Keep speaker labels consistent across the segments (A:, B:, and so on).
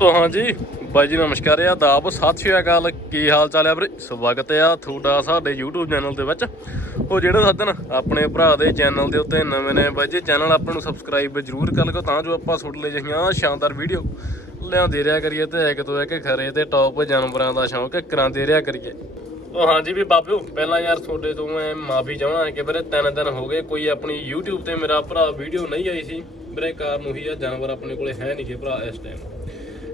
A: ਤੋ ਹਾਂਜੀ। ਬਾਈ ਜੀ, ਨਮਸਕਾਰ ਆ ਦਾਬ ਸਤਿ ਸ਼੍ਰੀ ਅਕਾਲ। ਕੀ ਹਾਲ ਚਾਲ ਆ ਵੀਰੇ? ਸਵਾਗਤ ਆ ਤੁਹਾਡਾ ਸਾਡੇ YouTube ਚੈਨਲ ਦੇ ਵਿੱਚ। ਉਹ ਜਿਹੜੇ ਸੱਜਣ ਆਪਣੇ ਭਰਾ ਦੇ ਚੈਨਲ ਦੇ ਉੱਤੇ ਨਵੇਂ ਨੇ, ਬਾਈ ਜੀ, ਚੈਨਲ ਆਪਾਂ ਨੂੰ ਸਬਸਕ੍ਰਾਈਬ ਜ਼ਰੂਰ ਕਰ ਲਓ ਤਾਂ ਜੋ ਆਪਾਂ ਤੁਹਾਡੇ ਲਈ ਜਿਹੀਆਂ ਸ਼ਾਨਦਾਰ ਵੀਡੀਓ ਲਿਆਉਂਦੇ ਰਿਹਾ ਕਰੀਏ ਤੇ ਇੱਕ ਤੋਂ ਇੱਕ ਖਰੇ ਤੇ ਟੌਪ ਜਾਨਵਰਾਂ ਦਾ ਸ਼ੌਂਕ ਕਰਾਉਂਦੇ ਰਿਹਾ ਕਰੀਏ। ਉਹ ਹਾਂਜੀ ਵੀ ਬਾਬਿਓ, ਪਹਿਲਾਂ ਯਾਰ ਤੁਹਾਡੇ ਤੋਂ ਮੈਂ ਮਾਫੀ ਚਾਹਣਾ ਕਿ ਵੀਰੇ ਤਿੰਨ ਦਿਨ ਹੋ ਗਏ ਕੋਈ ਆਪਣੀ YouTube ਤੇ ਮੇਰਾ ਭਰਾ ਵੀਡੀਓ ਨਹੀਂ ਆਈ ਸੀ। ਵੀਰੇ ਕਾਰਨ ਉਹੀ ਆ, ਜਾਨਵਰ ਆਪਣੇ ਕੋਲੇ ਹੈ ਨਹੀਂ ਗੇ ਭਰਾ ਇਸ ਟਾਈਮ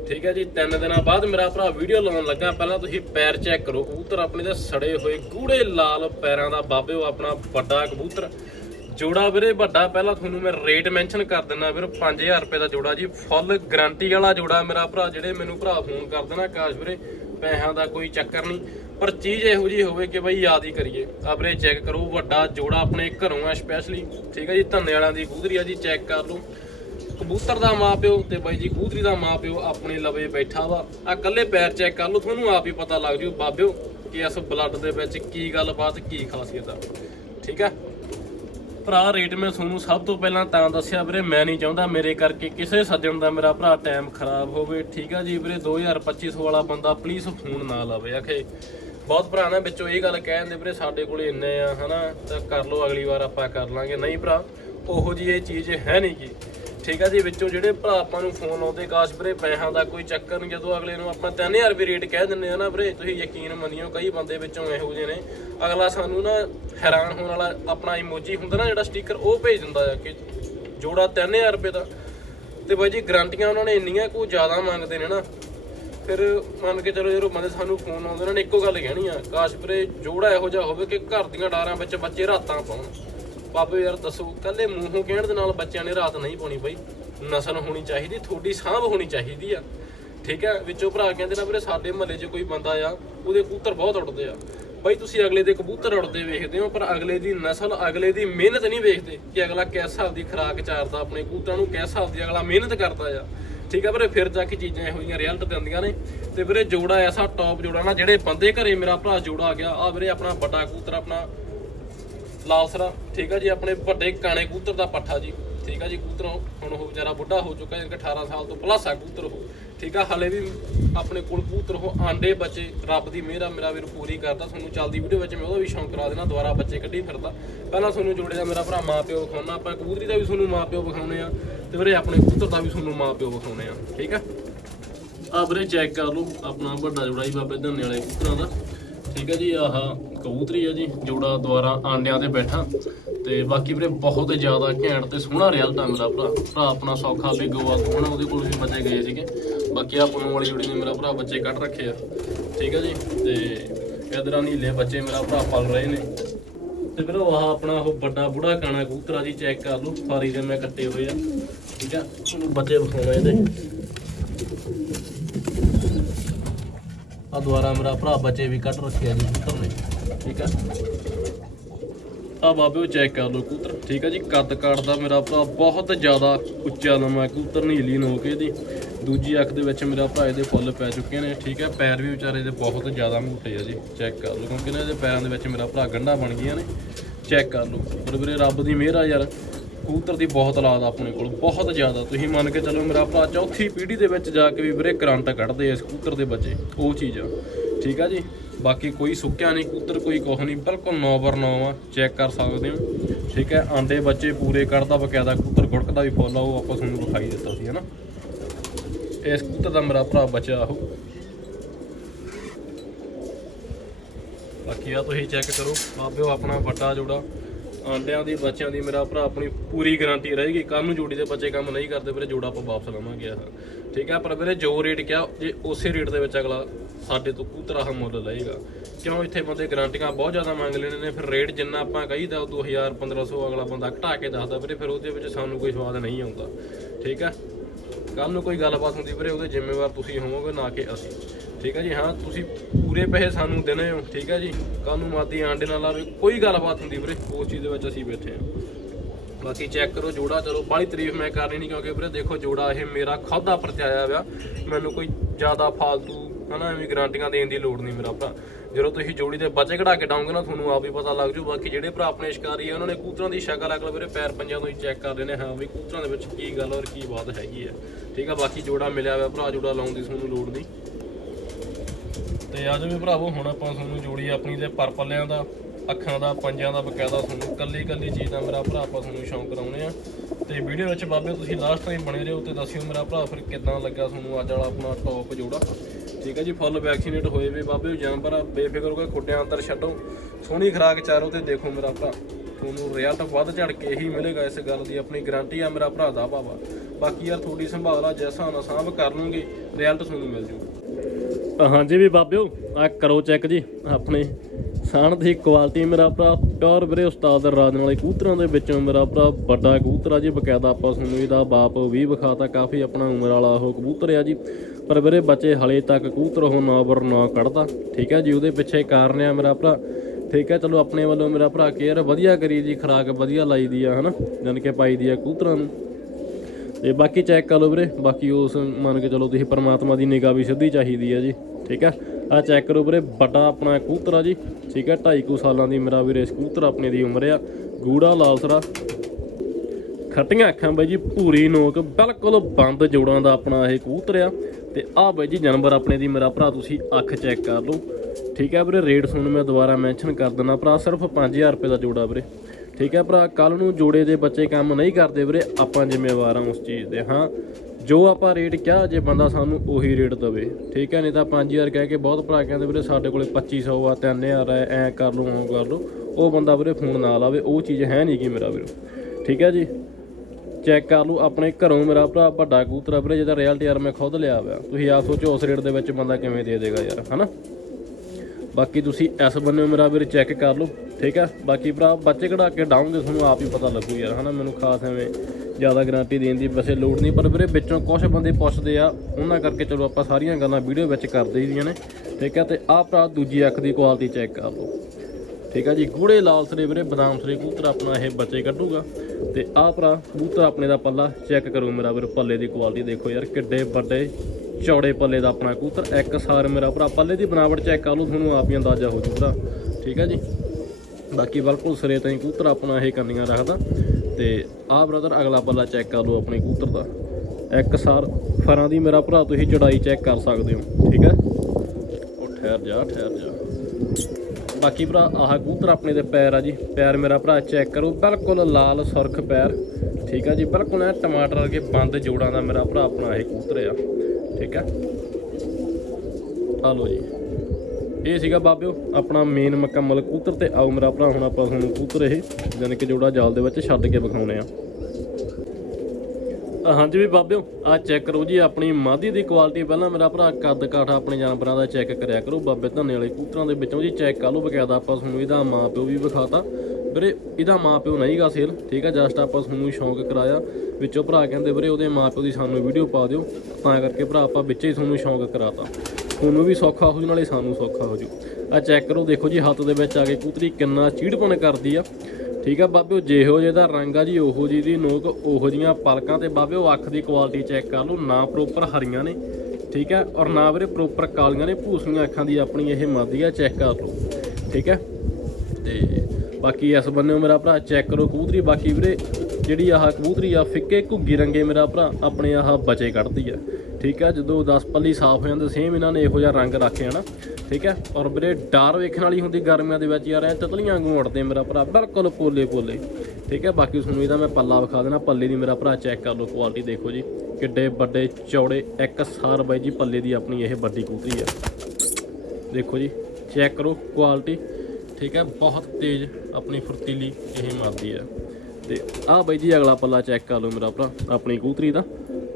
A: ਠੀਕ ਹੈ ਜੀ, ਤਿੰਨ ਦਿਨਾਂ ਬਾਅਦ ਮੇਰਾ ਭਰਾ ਵੀਡੀਓ ਲਾਉਣ ਲੱਗਾ। ਪਹਿਲਾਂ ਤੁਸੀਂ ਪੈਰ ਚੈੱਕ ਕਰੋ, ਕਬੂਤਰ ਆਪਣੇ ਦੇ ਸੜੇ ਹੋਏ ਗੂੜੇ ਲਾਲ ਪੈਰਾਂ ਦਾ ਬਾਬਿਓ ਆਪਣਾ ਵੱਡਾ ਕਬੂਤਰ। ਜੋੜਾ ਵੀਰੇ ਵੱਡਾ, ਪਹਿਲਾਂ ਤੁਹਾਨੂੰ ਮੈਂ ਰੇਟ ਮੈਂਸ਼ਨ ਕਰ ਦਿੰਦਾ ਵੀਰ 5000 ਰੁਪਏ ਦਾ ਜੋੜਾ ਜੀ ਫੁੱਲ ਗਰੰਟੀ ਵਾਲਾ ਜੋੜਾ ਮੇਰਾ ਭਰਾ, ਜਿਹੜੇ ਮੈਨੂੰ ਭਰਾ ਫੋਨ ਕਰ ਦੇਣਾ ਆਕਾਸ਼ ਵੀਰੇ ਪੈਸਿਆਂ ਦਾ ਕੋਈ ਚੱਕਰ ਨਹੀਂ। ਪਰ ਚੀਜ਼ ਇਹੋ ਜੀ ਹੋਵੇ ਕਿ ਬਈ ਯਾਦ ਹੀ ਕਰੀਏ। ਆ ਚੈੱਕ ਕਰੋ, ਵੱਡਾ ਜੋੜਾ ਆਪਣੇ ਘਰੋਂ ਆ ਸਪੈਸ਼ਲੀ ਠੀਕ ਹੈ ਜੀ, ਧੰਨੇ ਵਾਲਿਆਂ ਦੀ ਕਬੂਤਰੀ ਆ ਜੀ ਚੈੱਕ ਕਰ ਲਓ। ਕਬੂਤਰ ਦਾ ਮਾਪਿਓ ਤੇ ਬਾਈ ਜੀ ਕਬੂਤਰੀ ਦਾ ਮਾਪਿਓ ਆਪਣੇ ਲਵੇ ਬੈਠਾ ਵਾ। ਆ ਕੱਲੇ ਪੈਰ ਚੈੱਕ ਕਰ ਲਓ, ਤੁਹਾਨੂੰ ਆਪ ਹੀ ਪਤਾ ਲੱਗ ਜੂ ਬਾਬਿਓ ਕਿ ਇਸ ਬਲੱਡ ਦੇ ਵਿੱਚ ਕੀ ਗੱਲਬਾਤ, ਕੀ ਖਾਸੀਅਤ ਆ। ਠੀਕ ਆ? ਭਰਾ, ਰੇਟ ਮੈਂ ਤੁਹਾਨੂੰ ਸਭ ਤੋਂ ਪਹਿਲਾਂ ਤਾਂ ਦੱਸਿਆ ਵੀਰੇ, ਮੈਂ ਨਹੀਂ ਚਾਹੁੰਦਾ ਮੇਰੇ ਕਰਕੇ ਕਿਸੇ ਸੱਜਣ ਦਾ ਮੇਰਾ ਭਰਾ ਟਾਈਮ ਖਰਾਬ ਹੋਵੇ। ਠੀਕ ਆ ਜੀ ਵੀਰੇ 2025 ਵਾਲਾ ਬੰਦਾ ਪਲੀਜ਼ ਫੋਨ ਨਾ ਲਾਵੇ, ਆਖੇ। ਬਹੁਤ ਭਰਾ ਨਾ ਵਿੱਚੋਂ ਇਹ ਗੱਲ ਕਹਿ ਦਿੰਦੇ ਵੀਰੇ, ਸਾਡੇ ਕੋਲ ਇੰਨੇ ਆ, ਹਨਾ? ਤਾਂ ਕਰ ਲਓ, ਅਗਲੀ ਵਾਰ ਆਪਾਂ ਕਰ ਲਾਂਗੇ। ਨਹੀਂ ਭਰਾ, ਉਹੋ ਜੀ ਇਹ ਚੀਜ਼ ਹੈ ਨਹੀਂ ਗੀ। ਠੀਕ ਆ ਜੀ, ਵਿੱਚੋਂ ਜਿਹੜੇ ਭਰਾ ਆਪਾਂ ਨੂੰ ਫੋਨ ਆਉਂਦੇ, ਕਾਸ਼ ਵੀਰੇ ਪੈਸਿਆਂ ਦਾ ਕੋਈ ਚੱਕਰ ਨਹੀਂ, ਜਦੋਂ ਅਗਲੇ ਨੂੰ ਆਪਾਂ 3000 ਰੁਪਏ ਰੇਟ ਕਹਿ ਦਿੰਦੇ ਆ ਨਾ ਵੀਰੇ, ਤੁਸੀਂ ਯਕੀਨ ਮੰਨਿਓ, ਕਈ ਬੰਦੇ ਵਿੱਚੋਂ ਇਹੋ ਜਿਹੇ ਨੇ। ਅਗਲਾ ਸਾਨੂੰ ਨਾ ਹੈਰਾਨ ਹੋਣ ਵਾਲਾ ਆਪਣਾ ਇਮੋਜੀ ਹੁੰਦਾ ਨਾ ਜਿਹੜਾ ਸਟicker ਉਹ ਭੇਜ ਦਿੰਦਾ ਆ ਕਿ ਜੋੜਾ 3000 ਰੁਪਏ ਦਾ। ਤੇ ਬਾਈ ਜੀ ਗਰੰਟੀਆਂ ਉਹਨਾਂ ਨੇ ਇੰਨੀਆਂ ਕੋ ਜ਼ਿਆਦਾ ਮੰਗਦੇ ਨੇ ਨਾ। ਫਿਰ ਮੰਨ ਕੇ ਚਲੋ ਜਦੋਂ ਬੰਦੇ ਸਾਨੂੰ ਫੋਨ ਆਉਂਦੇ ਉਹਨਾਂ ਨੇ ਇੱਕੋ ਗੱਲ ਕਹਿਣੀ ਆ, ਕਾਸ਼ ਵੀਰੇ ਜੋੜਾ ਇਹੋ ਜਿਹਾ ਹੋਵੇ ਕਿ ਘਰ ਦੀਆਂ ਡਾਰਾਂ ਵਿੱਚ ਬੱਚੇ ਰਾਤਾਂ ਪਾਉਣ। ਬਾਬੇ ਯਾਰ ਦੱਸੋ ਕੱਲੇ ਮੂੰਹੋਂ ਕਹਿਣ ਦੇ ਨਾਲ ਬੱਚਿਆਂ ਨੇ ਰਾਤ ਨਹੀਂ ਪਾਉਣੀ ਬਈ। ਨਸਲ ਹੋਣੀ ਚਾਹੀਦੀ, ਤੁਹਾਡੀ ਸਾਂਭ ਹੋਣੀ ਚਾਹੀਦੀ ਆ। ਠੀਕ ਹੈ, ਵਿੱਚੋਂ ਭਰਾ ਕਹਿੰਦੇ ਨਾ ਵੀਰੇ, ਸਾਡੇ ਮਹੱਲੇ 'ਚ ਕੋਈ ਬੰਦਾ ਆ, ਉਹਦੇ ਕਬੂਤਰ ਬਹੁਤ ਉੱਡਦੇ ਆ। ਬਈ ਤੁਸੀਂ ਅਗਲੇ ਦੇ ਕਬੂਤਰ ਉੱਡਦੇ ਵੇਖਦੇ ਹੋ, ਪਰ ਅਗਲੇ ਦੀ ਨਸਲ, ਅਗਲੇ ਦੀ ਮਿਹਨਤ ਨਹੀਂ ਵੇਖਦੇ ਕਿ ਅਗਲਾ ਕਿਸ ਹਿਸਾਬ ਦੀ ਖੁਰਾਕ ਚਾਰਦਾ, ਆਪਣੇ ਕਬੂਤਰਾਂ ਨੂੰ ਕਿਸ ਹਿਸਾਬ ਦੀ ਅਗਲਾ ਮਿਹਨਤ ਕਰਦਾ ਆ। ਠੀਕ ਆ ਵੀਰੇ, ਫਿਰ ਜਾ ਕੇ ਚੀਜ਼ਾਂ ਇਹੋ ਜਿਹੀਆਂ ਰਿਜ਼ਲਟ ਦਿੰਦੀਆਂ ਨੇ। ਤੇ ਵੀਰੇ ਜੋੜਾ ਐਸਾ ਟੌਪ ਜੋੜਾ ਨਾ, ਜਿਹੜੇ ਬੰਦੇ ਘਰੇ ਮੇਰਾ ਭਰਾ ਜੋੜਾ ਆ ਗਿਆ ਆ ਵੀਰੇ ਆਪਣਾ ਵੱਡਾ ਕਬੂਤਰ, ਆਪਣਾ ਲਾਲਸਰਾ ਠੀਕ ਆ ਜੀ, ਆਪਣੇ ਵੱਡੇ ਕਾਣੇ ਕੂਤਰ ਦਾ ਪੱਠਾ ਜੀ, ਠੀਕ ਆ ਜੀ, ਕਬੂਤਰ ਹੁਣ ਉਹ ਵਿਚਾਰਾ ਬੁੱਢਾ ਹੋ ਚੁੱਕਾ ਹੈ 18 ਸਾਲ ਤੋਂ ਪਲੱਸ ਆ ਕਬੂਤਰ ਉਹ, ਠੀਕ ਆ, ਹਲੇ ਵੀ ਆਪਣੇ ਕੋਲ ਕਬੂਤਰ ਉਹ ਆਂਡੇ ਬੱਚੇ, ਰੱਬ ਦੀ ਮਿਹਰ ਆ, ਮੇਰਾ ਵੀਰ ਪੂਰੀ ਕਰਦਾ, ਤੁਹਾਨੂੰ ਚੱਲਦੀ ਵੀਡੀਓ ਵਿੱਚ ਮੈਂ ਉਹਦਾ ਵੀ ਸ਼ੌਂਕ ਕਰਾ ਦੇਣਾ, ਦੁਬਾਰਾ ਬੱਚੇ ਕੱਢੀ ਫਿਰਦਾ। ਪਹਿਲਾਂ ਤੁਹਾਨੂੰ ਜੋੜੇ ਦਾ ਮੇਰਾ ਭਰਾ ਮਾਂ ਪਿਓ ਵਿਖਾਉਣਾ, ਆਪਾਂ ਕਬੂਤਰੀ ਦਾ ਵੀ ਤੁਹਾਨੂੰ ਮਾਂ ਪਿਓ ਵਿਖਾਉਣੇ ਆ, ਤੇ ਵੀਰੇ ਆਪਣੇ ਕਬੂਤਰ ਦਾ ਵੀ ਤੁਹਾਨੂੰ ਮਾਂ ਪਿਓ ਵਿਖਾਉਣੇ ਆ, ਠੀਕ ਆ? ਆ ਵੀਰੇ ਚੈੱਕ ਕਰ ਲਓ, ਆਪਣਾ ਵੱਡਾ ਜੋੜਾ ਹੀ ਬਾਬੇ ਧੰਨੇ ਵਾਲੇ ਕਬੂਤਰਾਂ ਦਾ, ਠੀਕ ਹੈ ਜੀ, ਆਹ ਕਬੂਤਰੀ ਆ ਜੀ, ਜੋੜਾ ਦੁਆਰਾ ਆਂਡਿਆਂ ਤੇ ਬੈਠਾ। ਤੇ ਬਾਕੀ ਵੀਰੇ ਬਹੁਤ ਜ਼ਿਆਦਾ ਘੈਂਟ ਤੇ ਸੋਹਣਾ ਰਿਜ਼ਲਟ ਆ ਮੇਰਾ ਭਰਾ। ਭਰਾ ਆਪਣਾ ਸੌਖਾ ਬਿਗੋਆ ਕੋਣ ਉਹਦੇ ਕੋਲ ਵੀ ਬੱਚੇ ਗਏ ਸੀਗੇ। ਬਾਕੀ ਆ ਪੁੰਨ ਵਾਲੀ ਜੋੜੀ ਨੇ ਮੇਰਾ ਭਰਾ ਬੱਚੇ ਕੱਢ ਰੱਖੇ ਆ। ਠੀਕ ਆ ਜੀ? ਤੇ ਇਧਰਾਂ ਨੀਲੇ ਬੱਚੇ ਮੇਰਾ ਭਰਾ ਪਲ ਰਹੇ ਨੇ। ਤੇ ਫਿਰ ਉਹ ਆਹ ਆਪਣਾ ਉਹ ਵੱਡਾ ਬੁੜਾ ਕਾਣਾ ਕਬੂਤਰਾ ਜੀ, ਚੈੱਕ ਕਰ ਲਓ। ਸਾਰੀ ਦੇ ਮੈਂ ਕੱਟੇ ਹੋਏ ਆ। ਠੀਕ ਆ? ਤੁਹਾਨੂੰ ਬੱਚੇ ਵਿਖਾਉਣਾ ਇਹਦੇ। ਆ ਦੁਆਰਾ ਮੇਰਾ ਭਰਾ ਬੱਚੇ ਵੀ ਕੱਢ ਰੱਖਿਆ ਜੀ ਕਬੂਤਰ ਨੇ। ਠੀਕ ਆ? ਆ ਬਾਬੇ ਉਹ ਚੈੱਕ ਕਰ ਲਓ ਕਬੂਤਰ। ਠੀਕ ਆ ਜੀ, ਕੱਦ ਕਾਠ ਦਾ ਮੇਰਾ ਭਰਾ ਬਹੁਤ ਜ਼ਿਆਦਾ ਉੱਚਾ ਲੰਮਾ ਕਬੂਤਰ ਨੀਲੀ ਨੋਕ ਇਹਦੀ ਦੂਜੀ ਅੱਖ ਦੇ ਵਿੱਚ ਮੇਰਾ ਭਰਾ ਇਹਦੇ ਫੁੱਲ ਪੈ ਚੁੱਕੇ ਨੇ। ਠੀਕ ਹੈ ਪੈਰ ਵੀ ਵਿਚਾਰੇ ਦੇ ਬਹੁਤ ਜ਼ਿਆਦਾ ਮੋਟੇ ਆ ਜੀ। ਚੈੱਕ ਕਰ ਲਓ, ਕਿਉਂਕਿ ਇਹਨਾਂ ਦੇ ਪੈਰਾਂ ਦੇ ਵਿੱਚ ਮੇਰਾ ਭਰਾ ਗੰਢਾਂ ਬਣ ਗਈਆਂ ਨੇ। ਚੈੱਕ ਕਰ ਲਓ। ਪਰ ਵੀਰੇ ਰੱਬ ਦੀ ਮਿਹਰ ਆ ਯਾਰ। ਕਬੂਤਰ ਦੀ ਬਹੁਤ ਔਲਾਦ ਆਪਣੇ ਕੋਲ, ਬਹੁਤ ਜ਼ਿਆਦਾ। ਤੁਸੀਂ ਮੰਨ ਕੇ ਚੱਲੋ ਮੇਰਾ ਭਰਾ ਚੌਥੀ ਪੀੜ੍ਹੀ ਦੇ ਵਿੱਚ ਜਾ ਕੇ ਵੀ ਵੀਰੇ ਕਰੰਟ ਕੱਢਦੇ ਆ ਇਸ ਕਬੂਤਰ ਦੇ ਬੱਚੇ, ਉਹ ਚੀਜ਼ ਆ। ਠੀਕ ਆ ਜੀ? ਬਾਕੀ ਕੋਈ ਸੁੱਕਿਆ ਨਹੀਂ ਕਬੂਤਰ, ਕੋਈ ਕੁਛ ਨਹੀਂ, ਬਿਲਕੁਲ 9 ਬਰ 9 ਆ, ਚੈੱਕ ਕਰ ਸਕਦੇ ਹੋ। ਠੀਕ ਹੈ ਆਂਡੇ ਬੱਚੇ ਪੂਰੇ ਕੱਢਦਾ ਬਕਾਇਦਾ, ਕਬੂਤਰ ਗੁੜਕਦਾ ਵੀ ਫੁੱਲ ਆ, ਉਹ ਆਪਾਂ ਤੁਹਾਨੂੰ ਵਿਖਾਈ ਦਿੱਤਾ ਸੀ, ਹਨਾ? ਇਸ ਕਬੂਤਰ ਦਾ ਮੇਰਾ ਭਰਾ ਬਚਿਆ ਉਹ। ਬਾਕੀ ਆ ਤੁਸੀਂ ਚੈੱਕ ਕਰੋ ਬਾਬਿਓ ਆਪਣਾ ਵੱਡਾ ਜੋੜਾ। ਆਂਡਿਆਂ ਦੀ, ਬੱਚਿਆਂ ਦੀ, ਮੇਰਾ ਭਰਾ ਆਪਣੀ ਪੂਰੀ ਗਾਰੰਟੀ ਰਹੇਗੀ ਕੱਲ ਨੂੰ ਜੋੜੀ ਦੇ ਬੱਚੇ ਕੰਮ ਨਹੀਂ ਕਰਦੇ, ਵੀਰੇ ਜੋੜਾ ਆਪਾਂ ਵਾਪਸ ਲਵਾਂਗੇ ਆਹ। ਠੀਕ ਹੈ, ਪਰ ਵੀਰੇ ਜੋ ਰੇਟ ਕਿਹਾ, ਜੇ ਉਸੇ ਰੇਟ ਦੇ ਵਿੱਚ ਅਗਲਾ ਸਾਡੇ ਤੋਂ ਕੂਤਰਾ ਆਹ ਮੁੱਲ ਲਏਗਾ। ਕਿਉਂ ਇੱਥੇ ਬੰਦੇ ਗਾਰੰਟੀਆਂ ਬਹੁਤ ਜ਼ਿਆਦਾ ਮੰਗ ਲੈਣੇ ਨੇ, ਫਿਰ ਰੇਟ ਜਿੰਨਾ ਆਪਾਂ ਕਹੀਦਾ ਉਹ 2000 1500 ਅਗਲਾ ਬੰਦਾ ਘਟਾ ਕੇ ਦੱਸਦਾ ਵੀਰੇ, ਫਿਰ ਉਹਦੇ ਵਿੱਚ ਸਾਨੂੰ ਕੋਈ ਸਵਾਦ ਨਹੀਂ ਆਉਂਦਾ। ਠੀਕ ਹੈ ਕੱਲ ਨੂੰ ਕੋਈ ਗੱਲਬਾਤ ਹੁੰਦੀ ਵੀਰੇ, ਉਹਦੇ ਜ਼ਿੰਮੇਵਾਰ ਤੁਸੀਂ ਹੋਵੋਗੇ, ਨਾ ਕਿ ਅਸੀਂ। ਠੀਕ ਹੈ ਜੀ, ਹਾਂ, ਤੁਸੀਂ ਪੂਰੇ ਪੈਸੇ ਸਾਨੂੰ ਦੇਣੇ ਹੋ, ਠੀਕ ਹੈ ਜੀ। ਕੱਲ ਨੂੰ ਮਾਦੀ ਆਂਡੇ ਨਾਲ ਆਵੇ ਕੋਈ ਗੱਲਬਾਤ ਹੁੰਦੀ ਵੀਰੇ, ਉਸ ਚੀਜ਼ ਦੇ ਵਿੱਚ ਅਸੀਂ ਬੈਠੇ ਹਾਂ। ਬਾਕੀ ਚੈੱਕ ਕਰੋ ਜੋੜਾ, ਚਲੋ, ਬਾਹਲੀ ਤਾਰੀਫ ਮੈਂ ਕਰਨੀ ਨਹੀਂ ਕਿਉਂਕਿ ਵੀਰੇ ਦੇਖੋ ਜੋੜਾ ਇਹ ਮੇਰਾ ਖੁਦ ਦਾ ਪਰਚਾਇਆ ਹੋਇਆ। ਮੈਨੂੰ ਕੋਈ ਜ਼ਿਆਦਾ ਫਾਲਤੂ, ਹਨਾ, ਐਵੇਂ ਗਰੰਟੀਆਂ ਦੇਣ ਦੀ ਲੋੜ ਨਹੀਂ ਮੇਰਾ ਭਰਾ। ਜਦੋਂ ਤੁਸੀਂ ਜੋੜੀ ਦੇ ਬੱਚੇ ਕਢਾ ਕੇ ਡਾਉਂਗੇ ਨਾ, ਤੁਹਾਨੂੰ ਆਪ ਹੀ ਪਤਾ ਲੱਗ ਜੂ। ਬਾਕੀ ਜਿਹੜੇ ਭਰਾ ਆਪਣੇ ਸ਼ਿਕਾਰੀ ਆ, ਉਹਨਾਂ ਨੇ ਕੂਤਰਾਂ ਦੀ ਸ਼ਕਲ ਅਕਲ ਵੀਰੇ ਪੈਰ ਪੰਜਾਂ ਤੋਂ ਹੀ ਚੈੱਕ ਕਰਦੇ ਨੇ ਹਾਂ ਵੀ ਕੂਤਰਾਂ ਦੇ ਵਿੱਚ ਕੀ ਗੱਲ ਔਰ ਕੀ ਬਾਤ ਹੈਗੀ ਹੈ ਠੀਕ ਆ, ਬਾਕੀ ਜੋੜਾ ਮਿਲਿਆ ਹੋਇਆ ਭਰਾ, ਜੋੜਾ ਲਾਉਣ ਦੀ ਤੁਹਾਨੂੰ ਲੋੜ ਨਹੀਂ ਤੇ ਅੱਜ ਵੀ ਭਰਾਵੋ ਹੁਣ ਆਪਾਂ ਤੁਹਾਨੂੰ ਜੋੜੀ ਆਪਣੀ ਦੇ ਪਰ ਪੱਲਿਆਂ ਦਾ ਅੱਖਾਂ ਦਾ ਪੰਜਾਂ ਦਾ ਬਕਾਇਦਾ ਤੁਹਾਨੂੰ ਕੱਲੀ ਕੱਲੀ ਚੀਜ਼ ਦਾ ਮੇਰਾ ਭਰਾ ਆਪਾਂ ਤੁਹਾਨੂੰ ਸ਼ੌਂਕ ਕਰਾਉਣੇ ਆ ਤੇ ਵੀਡੀਓ ਵਿੱਚ ਬਾਬੇ ਤੁਸੀਂ ਲਾਸਟ ਟਾਈਮ ਬਣੇ ਰਹੋ ਤੇ ਦੱਸਿਓ ਮੇਰਾ ਭਰਾ ਫਿਰ ਕਿੱਦਾਂ ਲੱਗਾ ਤੁਹਾਨੂੰ ਅੱਜ ਵਾਲਾ ਆਪਣਾ ਟੌਪ ਜੋੜਾ। ਠੀਕ ਹੈ ਜੀ ਫੁੱਲ ਵੈਕਸੀਨੇਟ ਹੋਏ ਵੀ ਬਾਬੇ ਜਾਨਵਰ ਆ, ਬੇਫਿਕਰ ਹੋ ਕੇ ਖੁੱਡਿਆਂ ਅੰਦਰ ਛੱਡੋ। ਸੋਹਣੀ ਖਰਾਕ ਚਾਰੋ ਤੇ ਦੇਖੋ ਮੇਰਾ ਭਰਾ ਤੁਹਾਨੂੰ ਰਿਜ਼ਲਟ ਵੱਧ ਚੜ ਕੇ ਹੀ ਮਿਲੇਗਾ ਇਸ ਗੱਲ ਦੀ ਆਪਣੀ ਗਾਰੰਟੀ ਆ ਮੇਰਾ ਭਰਾ ਦਾ ਭਾਵਾ ਬਾਕੀ ਯਾਰ ਤੁਹਾਡੀ ਸੰਭਾਲ ਆ ਜੈਸਾ ਨਾ ਸਾਂਭ ਕਰ ਲੂੰਗੇ ਰਿਜ਼ਲਟ ਤੁਹਾਨੂੰ ਮਿਲ ਜੂਗਾ। ਜੂ ਹਾਂਜੀ ਵੀ ਬਾਬਿਓ, ਆ ਕਰੋ ਚੈੱਕ ਜੀ, ਆਪਣੇ ਸਾਣ ਦੀ ਕੁਆਲਿਟੀ ਮੇਰਾ ਭਰਾ ਪਿਓਰ ਵੀਰੇ ਉਸਤਾਦ ਰਾਜ ਵਾਲੇ ਕਬੂਤਰਾਂ ਦੇ ਵਿੱਚੋਂ ਮੇਰਾ ਭਰਾ, ਵੱਡਾ ਕਬੂਤਰ ਆ ਜੀ, ਬਕਾਇਦਾ ਆਪਾਂ ਤੁਹਾਨੂੰ ਇਹਦਾ ਬਾਪ ਵੀ ਵਿਖਾਤਾ, ਕਾਫੀ ਆਪਣਾ ਉਮਰ ਵਾਲਾ ਉਹ ਕਬੂਤਰ ਆ ਜੀ। ਪਰ ਵੀਰੇ ਬੱਚੇ ਹਲੇ ਤੱਕ ਕਬੂਤਰ ਉਹ ਨੌਬਰ ਬਰ ਨਾ ਕੱਢਦਾ, ਠੀਕ ਹੈ ਜੀ, ਉਹਦੇ ਪਿੱਛੇ ਕਾਰਨ ਆ ਮੇਰਾ ਭਰਾ। ਠੀਕ ਹੈ ਚਲੋ ਆਪਣੇ ਵੱਲੋਂ ਮੇਰਾ ਭਰਾ ਕੇਅਰ ਵਧੀਆ ਕਰੀ ਜੀ, ਖਰਾਕ ਵਧੀਆ ਲਾਈ ਦੀ ਆ, ਹਨਾ ਜਾਨ ਕੇ ਪਾਈ ਦੀ ਆ ਕੂਤਰਾਂ ਨੂੰ। ਤੇ ਬਾਕੀ ਚੈੱਕ ਕਰ ਲਓ ਵੀਰੇ, ਬਾਕੀ ਉਸ ਮੰਨ ਕੇ ਚਲੋ ਤੁਸੀਂ ਪਰਮਾਤਮਾ ਦੀ ਨਿਗਾਹ ਵੀ ਸਿੱਧੀ ਚਾਹੀਦੀ ਹੈ ਜੀ, ਠੀਕ ਹੈ ਆ ਚੈੱਕ ਕਰੋ ਵੀਰੇ, ਵੱਡਾ ਆਪਣਾ ਕਬੂਤਰ ਆ ਜੀ, ਠੀਕ ਹੈ 2.5 ਕੁ ਸਾਲਾਂ ਦੀ ਮੇਰਾ ਵੀਰੇ ਇਸ ਕਬੂਤਰ ਆਪਣੇ ਦੀ ਉਮਰ ਆ, ਗੂੜਾ ਲਾਲਸਰਾ। ਖੱਟੀਆਂ ਅੱਖਾਂ ਬਾਈ ਜੀ ਪੂਰੀ ਨੋਕ, ਬਿਲਕੁਲ ਬੰਦ ਜੋੜਾਂ ਦਾ ਆਪਣਾ ਇਹ ਕਬੂਤਰ ਆ। ਤੇ ਆਹ ਬਾਈ ਜੀ, ਜਾਨਵਰ ਆਪਣੇ ਦੀ ਮੇਰਾ ਭਰਾ, ਤੁਸੀਂ ਅੱਖ ਚੈੱਕ ਕਰ ਲਓ, ਠੀਕ ਹੈ ਵੀਰੇ? ਰੇਟ ਸੁਣ ਮੈਂ ਦੁਬਾਰਾ ਮੈਂਸ਼ਨ ਕਰ ਦਿੰਦਾ ਭਰਾ, ਸਿਰਫ 5000 ਰੁਪਏ ਦਾ ਜੋੜਾ ਵੀਰੇ। ਠੀਕ ਹੈ ਭਰਾ ਕੱਲ ਨੂੰ ਜੋੜੇ ਦੇ ਬੱਚੇ ਕੰਮ ਨਹੀਂ ਕਰਦੇ ਵੀਰੇ, ਆਪਾਂ ਜ਼ਿੰਮੇਵਾਰ ਹਾਂ ਉਸ ਚੀਜ਼ ਦੇ, ਹਾਂ। ਜੋ ਆਪਾਂ ਰੇਟ ਕਿਹਾ, ਜੇ ਬੰਦਾ ਸਾਨੂੰ ਉਹੀ ਰੇਟ ਦਵੇ, ਠੀਕ ਹੈ, ਨਹੀਂ ਤਾਂ 5000 ਕਹਿ ਕੇ ਬਹੁਤ ਭਰਾ ਕਹਿੰਦੇ ਵੀਰੇ, ਸਾਡੇ ਕੋਲੇ 2500 ਆ 3000 ਆ, ਐ ਕਰ ਲਓ, ਉਹ ਕਰ ਲਓ। ਉਹ ਬੰਦਾ ਵੀਰੇ ਫੋਨ ਨਾ ਲਾਵੇ, ਉਹ ਚੀਜ਼ ਹੈ ਨਹੀਂ ਕਿ ਮੇਰਾ ਵੀਰੋ। ਠੀਕ ਹੈ ਜੀ? ਚੈੱਕ ਕਰ ਲਓ, ਆਪਣੇ ਘਰੋਂ ਮੇਰਾ ਭਰਾ ਵੱਡਾ ਕੂਤਰਾ ਵੀਰੇ, ਜਿਹਦਾ ਰਿਜ਼ਲਟ ਯਾਰ ਮੈਂ ਖੁਦ ਲਿਆ ਹੋਇਆ। ਤੁਸੀਂ ਆਪ ਸੋਚੋ ਉਸ ਰੇਟ ਦੇ ਵਿੱਚ ਬੰਦਾ ਕਿਵੇਂ ਦੇ ਦੇਗਾ ਯਾਰ, ਹਨਾ? ਬਾਕੀ ਤੁਸੀਂ ਇਸ ਬੰਨੇ ਮੇਰਾ ਵੀਰ ਚੈੱਕ ਕਰ ਲਓ, ਠੀਕ ਹੈ ਬਾਕੀ ਭਰਾ, ਬੱਚੇ ਕਢਾ ਕੇ ਡਾਉਂਗੇ, ਤੁਹਾਨੂੰ ਆਪ ਹੀ ਪਤਾ ਲੱਗੂ ਯਾਰ, ਹਨਾ? ਮੈਨੂੰ ਖਾਸ ਐਵੇਂ ਜ਼ਿਆਦਾ ਗਾਰੰਟੀ ਦੇਣ ਦੀ ਵੈਸੇ ਲੋੜ ਨਹੀਂ, ਪਰ ਵੀਰੇ ਵਿੱਚੋਂ ਕੁਝ ਬੰਦੇ ਪੁੱਛਦੇ ਆ, ਉਹਨਾਂ ਕਰਕੇ ਚਲੋ ਆਪਾਂ ਸਾਰੀਆਂ ਗੱਲਾਂ ਵੀਡੀਓ ਵਿੱਚ ਕਰ ਦੇਈਆਂ ਨੇ, ਠੀਕ ਹੈ ਤੇ ਆਹ ਭਰਾ ਦੂਜੀ ਅੱਖ ਦੀ ਕੁਆਲਿਟੀ ਚੈੱਕ ਕਰ ਲਓ। ਠੀਕ ਆ ਜੀ, ਗੂੜੇ ਲਾਲ ਸਰੇ ਵੀਰੇ, ਬਦਾਮ ਸਰੇ, ਕਬੂਤਰ ਆਪਣਾ ਇਹ ਬੱਚੇ ਕੱਢੂਗਾ। ਤੇ ਆਹ ਭਰਾ, ਕਬੂਤਰ ਆਪਣੇ ਦਾ ਪੱਲਾ ਚੈੱਕ ਕਰੋ ਮੇਰਾ ਵੀਰ, ਪੱਲੇ ਦੀ ਕੁਆਲਿਟੀ ਦੇਖੋ ਯਾਰ, ਕਿੱਡੇ ਵੱਡੇ ਚੌੜੇ ਪੱਲੇ ਦਾ ਆਪਣਾ ਕਬੂਤਰ, ਇੱਕ ਸਾਰ ਮੇਰਾ ਭਰਾ। ਪੱਲੇ ਦੀ ਬਣਾਵਟ ਚੈੱਕ ਕਰ ਲਓ, ਤੁਹਾਨੂੰ ਆਪ ਹੀ ਅੰਦਾਜ਼ਾ ਹੋ ਜੂਗਾ ਠੀਕ ਹੈ ਜੀ? ਬਾਕੀ ਬਿਲਕੁਲ ਸਰੇ ਤਾਈਂ ਕਬੂਤਰ ਆਪਣਾ ਇਹ ਕੰਨੀਆਂ ਰੱਖਦਾ। ਤੇ ਆਹ ਬ੍ਰਦਰ ਅਗਲਾ ਪੱਲਾ ਚੈੱਕ ਕਰ ਲਓ ਆਪਣੇ ਕਬੂਤਰ ਦਾ। ਇੱਕ ਸਾਰ ਫਰਾਂ ਦੀ ਮੇਰਾ ਭਰਾ, ਤੁਸੀਂ ਚੜਾਈ ਚੈੱਕ ਕਰ ਸਕਦੇ ਹੋ। ਠੀਕ ਹੈ? ਉਹ ਠਹਿਰ ਜਾ ਠਹਿਰ ਜਾ। ਬਾਕੀ ਭਰਾ, ਆਹ ਕਬੂਤਰ ਆਪਣੇ ਦੇ ਪੈਰ ਆ ਜੀ। ਪੈਰ ਮੇਰਾ ਭਰਾ ਚੈੱਕ ਕਰੋ। ਬਿਲਕੁਲ ਲਾਲ ਸੁਰਖ ਪੈਰ। ਠੀਕ ਆ ਜੀ? ਬਿਲਕੁਲ ਐ ਟਮਾਟਰ ਵਰਗੇ ਬੰਦ ਜੋੜਾਂ ਦਾ ਮੇਰਾ ਭਰਾ ਆਪਣਾ ਇਹ ਕਬੂਤਰ ਆ। ਠੀਕ ਹੈ। ਆ ਲੋ ਜੀ। ਇਹ ਸੀਗਾ ਬਾਬਿਓ ਆਪਣਾ ਮੇਨ ਮੁਕੰਮਲ ਕਬੂਤਰ ਤੇ ਆਓ ਮੇਰਾ ਭਰਾ, ਹੁਣ ਆਪਾਂ ਤੁਹਾਨੂੰ ਕਬੂਤਰ ਇਹ ਜਾਨ ਕਿ ਜੋੜਾ ਜਾਲ ਦੇ ਵਿੱਚ ਛੱਡ ਕੇ ਵਿਖਾਉਣੇ ਆ। ਤਾਂ ਹਾਂਜੀ ਵੀ ਬਾਬਿਓ, ਆ ਚੈੱਕ ਕਰੋ ਜੀ ਆਪਣੀ ਮਾਦੀ ਦੀ ਕੁਆਲਿਟੀ ਪਹਿਲਾਂ ਮੇਰਾ ਭਰਾ ਕੱਦ ਕਾਠ ਆਪਣੇ ਜਾਨਵਰਾਂ ਦਾ ਚੈੱਕ ਕਰਿਆ ਕਰੋ। ਬਾਬੇ ਧੰਨੇ ਵਾਲੇ ਕੂਤਰਾਂ ਦੇ ਵਿੱਚੋਂ ਜੀ ਚੈੱਕ ਕਰ ਲਓ ਬਕਾਇਦਾ ਆਪਾਂ ਤੁਹਾਨੂੰ ਇਹਦਾ ਮਾਂ ਪਿਓ ਵੀ ਵਿਖਾਤਾ। ਵੀਰੇ, ਇਹਦਾ ਮਾਂ ਪਿਓ ਨਹੀਂਗਾ ਸੇਲ ਠੀਕ ਆ? ਜਸਟ ਆਪਾਂ ਤੁਹਾਨੂੰ ਸ਼ੌਂਕ ਕਰਾਇਆ। ਵਿੱਚੋਂ ਭਰਾ ਕਹਿੰਦੇ ਵੀਰੇ, ਉਹਦੇ ਮਾਂ ਪਿਓ ਦੀ ਸਾਨੂੰ ਵੀਡੀਓ ਪਾ ਦਿਓ। ਤਾਂ ਕਰਕੇ ਭਰਾ, ਆਪਾਂ ਵਿੱਚ ਹੀ ਤੁਹਾਨੂੰ ਸ਼ੌਂਕ ਕਰਾਤਾ। ਤੁਹਾਨੂੰ ਵੀ ਸੌਖਾ ਹੋ ਜੂ, ਨਾਲੇ ਸਾਨੂੰ ਸੌਖਾ ਹੋ ਜੂ। ਆ ਚੈੱਕ ਕਰੋ, ਦੇਖੋ ਜੀ, ਹੱਥ ਦੇ ਵਿੱਚ ਆ ਕੇ ਕਬੂਤਰੀ ਕਿੰਨਾ ਚੀੜਪਣ ਕਰਦੀ ਆ। ਠੀਕ ਆ, ਬਾਬਿਓ ਜਿਹੋ ਜਿਹੇ ਦਾ ਰੰਗ ਆ ਜੀ, ਉਹੋ ਜੀ ਦੀ ਨੋਕ, ਉਹੋ ਜੀਆਂ ਪਲਕਾਂ ਤੇ ਬਾਬਿਓ, ਅੱਖ ਦੀ ਕੁਆਲਿਟੀ ਚੈੱਕ ਕਰ ਲਓ। ਨਾ ਪ੍ਰੋਪਰ ਹਰੀਆਂ ਨੇ, ਠੀਕ ਹੈ ਔਰ ਨਾ ਵੀਰੇ ਪ੍ਰੋਪਰ ਕਾਲੀਆਂ ਨੇ, ਭੂਸਲੀਆਂ ਅੱਖਾਂ ਦੀ ਆਪਣੀ ਇਹ ਮਾਦੀ ਆ ਚੈੱਕ ਕਰ ਲਓ। ਠੀਕ ਹੈ ਤੇ ਬਾਕੀ ਇਸ ਬੰਨੇ ਮੇਰਾ ਭਰਾ ਚੈੱਕ ਕਰੋ ਕਬੂਤਰੀ, ਬਾਕੀ ਵੀਰੇ ਜਿਹੜੀ ਆਹ ਕਬੂਤਰੀ ਆ, ਫਿੱਕੇ ਘੁੱਗੀ ਰੰਗੇ ਮੇਰਾ ਭਰਾ, ਆਪਣੇ ਆਹ ਬਚੇ ਕੱਢਦੀ ਆ। ਠੀਕ ਆ, ਜਦੋਂ 10 ਪੱਲੀ ਸਾਫ਼ ਹੋ ਜਾਂਦੇ ਸੇਮ ਇਹਨਾਂ ਨੇ ਇਹੋ ਜਿਹਾ ਰੰਗ ਰੱਖਿਆ ਨਾ। ਠੀਕ ਹੈ ਔਰ ਵੀਰੇ ਡਾਰ ਵੇਖਣ ਵਾਲੀ ਹੁੰਦੀ ਗਰਮੀਆਂ ਦੇ ਵਿੱਚ ਯਾਰ, ਐ ਤਤਲੀਆਂ ਵਾਂਗੂ ਉੜਦੇ ਮੇਰਾ ਭਰਾ, ਬਿਲਕੁਲ ਪੋਲੇ ਪੋਲੇ ਠੀਕ ਹੈ ਬਾਕੀ ਤੁਹਾਨੂੰ ਇਹਦਾ ਮੈਂ ਪੱਲਾ ਵਿਖਾ ਦੇਣਾ, ਪੱਲੇ ਦੀ ਮੇਰਾ ਭਰਾ ਚੈੱਕ ਕਰ ਲਓ ਕੁਆਲਿਟੀ ਦੇਖੋ ਜੀ, ਕਿੱਡੇ ਵੱਡੇ ਚੌੜੇ ਇੱਕ ਸਾਰ ਬਾਈ ਜੀ ਪੱਲੇ ਦੀ ਆਪਣੀ ਇਹ ਵੱਡੀ ਕੂਤਰੀ ਆ। ਦੇਖੋ ਜੀ, ਚੈੱਕ ਕਰੋ ਕੁਆਲਿਟੀ ਠੀਕ ਹੈ, ਬਹੁਤ ਤੇਜ਼ ਆਪਣੀ ਫੁਰਤੀਲੀ ਇਹ ਮਾਰਦੀ ਹੈ। ਤੇ ਆਹ ਬਾਈ ਜੀ ਅਗਲਾ ਪੱਲਾ ਚੈੱਕ ਕਰ ਲਓ ਮੇਰਾ ਭਰਾ, ਆਪਣੀ ਕੂਤਰੀ ਦਾ।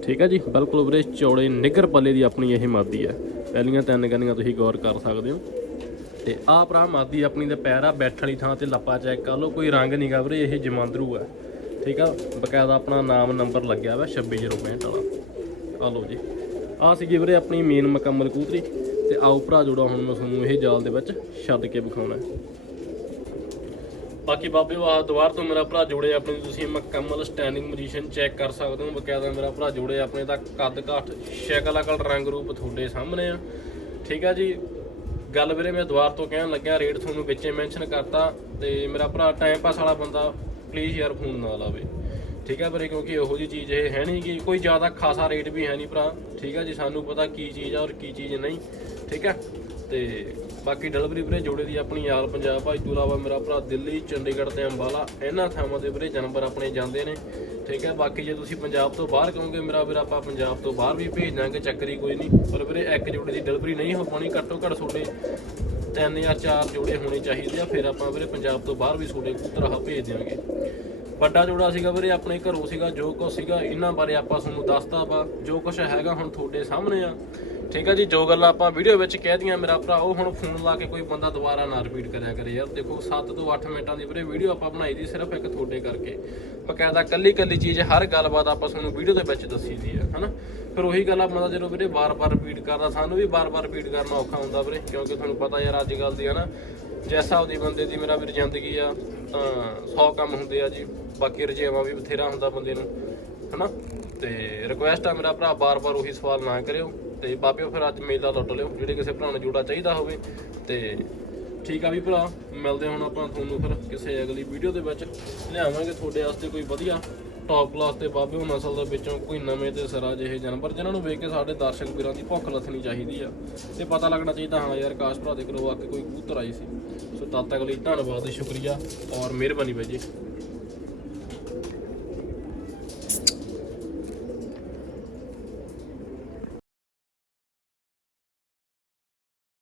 A: ਠੀਕ ਹੈ ਜੀ, ਬਿਲਕੁਲ ਵੀਰੇ ਚੌੜੇ ਨਿੱਗਰ ਪੱਲੇ ਦੀ ਆਪਣੀ ਇਹ ਮਾਦੀ ਹੈ। ਪਹਿਲੀਆਂ ਤਿੰਨ ਗੰਨੀਆਂ ਤੁਸੀਂ ਗੌਰ ਕਰ ਸਕਦੇ ਹੋ। ਤੇ ਆਹ ਭਰਾ ਮਾਦੀ ਆਪਣੀ ਦੇ ਪੈਰ ਆ, ਬੈਠਣ ਵਾਲੀ ਥਾਂ ਤੇ ਲੱਪਾ ਚੈੱਕ ਕਰ ਲਓ, ਕੋਈ ਰੰਗ ਨਹੀਂਗਾ ਵੀਰੇ, ਇਹ ਜਮਾਂਦਰੂ ਹੈ। ਠੀਕ ਆ, ਬਕਾਇਦਾ ਆਪਣਾ ਨਾਮ ਨੰਬਰ ਲੱਗਿਆ ਵਾ 26065 ਵਾਲਾ। ਆ ਲਓ ਜੀ ਆ ਸੀਗੀ ਵੀਰੇ ਆਪਣੀ ਮੇਨ ਮੁਕੰਮਲ ਕੂਤਰੀ। ਤੇ ਆਓ ਭਰਾ ਜੋੜਾ, ਹੁਣ ਮੈਂ ਤੁਹਾਨੂੰ ਇਹ ਜਾਲ ਦੇ ਵਿੱਚ ਛੱਡ ਕੇ ਵਿਖਾਉਣਾ ਬਾਕੀ ਬਾਬਿਓ ਆਹ ਦੁਆਰ ਤੋਂ ਮੇਰਾ ਭਰਾ ਜੋੜੇ ਆਪਣੇ ਤੁਸੀਂ ਮੁਕੰਮਲ ਸਟੈਂਡਿੰਗ ਪੋਜੀਸ਼ਨ ਚੈੱਕ ਕਰ ਸਕਦੇ ਹੋ। ਬਕਾਇਦਾ ਮੇਰਾ ਭਰਾ ਜੋੜੇ ਆਪਣੇ ਦਾ ਕੱਦ ਕਾਠ ਸ਼ਕਲ ਅਕਲ ਰੰਗ ਰੂਪ ਤੁਹਾਡੇ ਸਾਹਮਣੇ ਆ। ਠੀਕ ਆ ਜੀ? ਗੱਲ ਵੀਰੇ ਮੈਂ ਦੁਆਰ ਤੋਂ ਕਹਿਣ ਲੱਗਿਆ, ਰੇਟ ਤੁਹਾਨੂੰ ਵਿੱਚੇ ਮੈਂਸ਼ਨ ਕਰਤਾ ਤੇ ਮੇਰਾ ਭਰਾ ਟਾਈਮ ਪਾਸ ਵਾਲਾ ਬੰਦਾ ਪਲੀਜ਼ ਯਾਰ ਫੋਨ ਨਾ ਲਾਵੇ। ਠੀਕ ਹੈ ਵੀਰੇ? ਕਿਉਂਕਿ ਇਹੋ ਜੀ ਚੀਜ਼ ਇਹ ਹੈ ਨਹੀਂ ਕਿ ਕੋਈ ਜ਼ਿਆਦਾ ਖਾਸਾ ਰੇਟ ਵੀ ਹੈ ਨਹੀਂ ਭਰਾ। ਠੀਕ ਹੈ ਜੀ? ਸਾਨੂੰ ਪਤਾ ਕੀ ਚੀਜ਼ ਆ ਔਰ ਕੀ ਚੀਜ਼ ਨਹੀਂ। ਠੀਕ ਹੈ? ਤੇ ਬਾਕੀ ਡਿਲੀਵਰੀ ਵੀਰੇ, ਜੋੜੇ ਦੀ ਆਪਣੀ ਆਲ ਪੰਜਾਬ ਆ। ਇਸ ਤੋਂ ਇਲਾਵਾ ਮੇਰਾ ਭਰਾ ਦਿੱਲੀ, ਚੰਡੀਗੜ੍ਹ ਤੇ ਅੰਬਾਲਾ, ਇਹਨਾਂ ਥਾਵਾਂ ਦੇ ਵੀਰੇ ਜਾਨਵਰ ਆਪਣੇ ਜਾਂਦੇ ਨੇ। ਠੀਕ ਹੈ? ਬਾਕੀ ਜੇ ਤੁਸੀਂ ਪੰਜਾਬ ਤੋਂ ਬਾਹਰ ਕਹੋਗੇ, ਮੇਰਾ ਵੀਰ ਆਪਾਂ ਪੰਜਾਬ ਤੋਂ ਬਾਹਰ ਵੀ ਭੇਜ ਦਾਂਗੇ, ਚੱਕਰੀ ਕੋਈ ਨਹੀਂ ਪਰ ਵੀਰੇ ਇੱਕ ਜੋੜੇ ਦੀ ਡਿਲੀਵਰੀ ਨਹੀਂ ਹੋ ਪਾਣੀ ਘੱਟੋ ਘੱਟ ਤੁਹਾਡੇ ਤਿੰਨ ਜਾਂ ਚਾਰ ਜੋੜੇ ਹੋਣੇ ਚਾਹੀਦੇ ਆ। ਫਿਰ ਆਪਾਂ ਵੀਰੇ ਪੰਜਾਬ ਤੋਂ ਬਾਹਰ ਵੀ ਤੁਹਾਡੇ ਕਬੂਤਰ ਆਹ ਭੇਜ ਦਿਆਂਗੇ। ਵੱਡਾ ਜੋੜਾ ਸੀਗਾ ਵੀਰੇ, ਆਪਣੇ ਘਰੋਂ ਸੀਗਾ, ਜੋ ਕੁਛ ਸੀਗਾ, ਇਹਨਾਂ ਬਾਰੇ ਆਪਾਂ ਤੁਹਾਨੂੰ ਦੱਸਤਾ ਵਾ। ਜੋ ਕੁਛ ਹੈਗਾ ਹੁਣ ਤੁਹਾਡੇ ਸਾਹਮਣੇ ਆ। ਠੀਕ ਆ ਜੀ, ਜੋ ਗੱਲਾਂ ਆਪਾਂ ਵੀਡੀਓ ਵਿੱਚ ਕਹਿ ਦੀਆਂ ਮੇਰਾ ਭਰਾ, ਉਹ ਹੁਣ ਫੋਨ ਲਾ ਕੇ ਕੋਈ ਬੰਦਾ ਦੁਬਾਰਾ ਨਾ ਰਿਪੀਟ ਕਰਿਆ ਕਰੇ ਯਾਰ। ਦੇਖੋ 7 ਤੋਂ 8 ਮਿੰਟਾਂ ਦੀ ਵੀਰੇ ਵੀਡੀਓ ਆਪਾਂ ਬਣਾਈ ਦੀ ਸਿਰਫ ਇੱਕ ਤੁਹਾਡੇ ਕਰਕੇ। ਬਕਾਇਦਾ ਕੱਲੀ ਕੱਲੀ ਚੀਜ਼, ਹਰ ਗੱਲਬਾਤ ਆਪਾਂ ਤੁਹਾਨੂੰ ਵੀਡੀਓ ਦੇ ਵਿੱਚ ਦੱਸੀ ਦੀ ਆ, ਹਨਾ? ਫਿਰ ਉਹੀ ਗੱਲ ਆ ਜਦੋਂ ਵੀਰੇ ਬਾਰ-ਬਾਰ ਰਿਪੀਟ ਕਰਦਾ, ਸਾਨੂੰ ਵੀ ਬਾਰ-ਬਾਰ ਰਿਪੀਟ ਕਰਨਾ ਔਖਾ ਹੁੰਦਾ ਵੀਰੇ, ਕਿਉਂਕਿ ਤੁਹਾਨੂੰ ਪਤਾ ਯਾਰ ਅੱਜ ਕੱਲ ਦੀ ਹਨਾ, ਜੈਸਾ ਉਹਦੀ ਬੰਦੇ ਦੀ ਮੇਰਾ ਵੀਰ ਜ਼ਿੰਦਗੀ ਆ, ਤਾਂ 100 ਕੰਮ ਹੁੰਦੇ ਆ ਜੀ, ਬਾਕੀ ਰਜੇਵਾ ਵੀ ਬਥੇਰਾ ਹੁੰਦਾ ਬੰਦੇ ਨੂੰ, ਹਨਾ? ਤੇ ਰਿਕੁਐਸਟ ਆ ਮੇਰਾ ਭਰਾ ਬਾਰ-ਬਾਰ ਉਹੀ ਸਵਾਲ ਨਾ ਕਰਿਓ, ਤੇ ਬਾਬਿਓ ਫਿਰ ਅੱਜ ਮੇਲਾ ਲੁੱਟ ਲਿਓ, ਜਿਹੜੇ ਕਿਸੇ ਭਰਾ ਨੂੰ ਜੋੜਾ ਚਾਹੀਦਾ ਹੋਵੇ, ਤੇ ਠੀਕ ਆ ਵੀ ਭਰਾ, ਮਿਲਦੇ ਹੁਣ ਆਪਾਂ ਤੁਹਾਨੂੰ ਫਿਰ ਕਿਸੇ ਅਗਲੀ ਵੀਡੀਓ ਦੇ ਵਿੱਚ, ਲਿਆਵਾਂਗੇ ਤੁਹਾਡੇ ਵਾਸਤੇ ਕੋਈ ਵਧੀਆ ਟੌਪ ਕਲਾਸ ਤੇ ਬਾਬਿਓ ਨਸਲ ਦੇ ਵਿੱਚੋਂ ਕੋਈ ਨਵੇਂ ਤੇ ਸਰਾ ਜਿਹੇ ਜਾਨਵਰ ਜਿਨ੍ਹਾਂ ਨੂੰ ਵੇਖ ਕੇ ਸਾਡੇ ਦਰਸ਼ਕ ਵੀਰਾਂ ਦੀ ਭੁੱਖ ਲੱਥਣੀ ਚਾਹੀਦੀ ਆ। ਤੇ ਪਤਾ ਲੱਗਣਾ ਚਾਹੀਦਾ, ਹਾਂ ਯਾਰ ਕਾਸ਼ ਭਰਾ ਦੇ ਕੋਲੋਂ ਆ ਕੇ ਕੋਈ ਕਬੂਤਰ ਆਈ ਸੀ। ਸੋ ਤਦ ਤੱਕ ਲਈ ਧੰਨਵਾਦ ਤੇ ਸ਼ੁਕਰੀਆ ਔਰ ਮਿਹਰਬਾਨੀ ਬਾਈ ਜੀ।